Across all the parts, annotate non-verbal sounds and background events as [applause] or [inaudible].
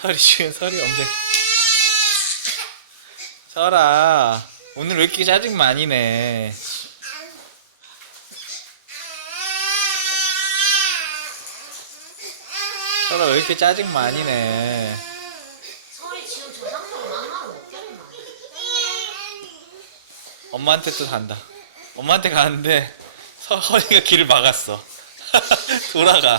설이 지금 설이 엄청 [laughs] 설아 오늘 왜 이렇게 짜증 많이 내 설아 왜 이렇게 짜증 많이 내 설이 지금 저상도만하고 엄마한테 또 간다 엄마한테 가는데 서, 허리가 길을 막았어 [laughs] 돌아가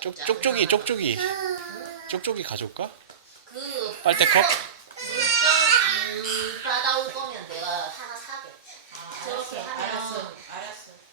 쪽, 쪽이 쪽쪽이 쪽쪽이. 음 쪽쪽이 가져올까? 그 빨대컵?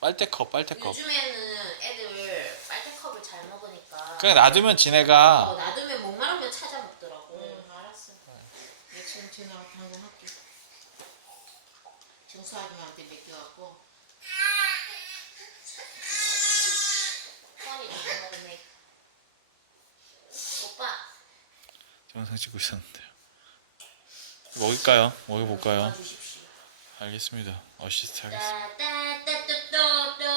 빨대컵, 빨대컵. 요즘에는 애들 빨대컵을 잘 먹으니까. 그냥 놔두면 지네가. 어, 놔두면 목마르면 찾아 먹더라고. 응, 알았어. 지금 지나 당장 할게. 정수하기만 한테 맡겨갖고. 영상 찍고 있었는데요. 먹일까요? 먹여볼까요? 알겠습니다. 어시스트 하겠습니다.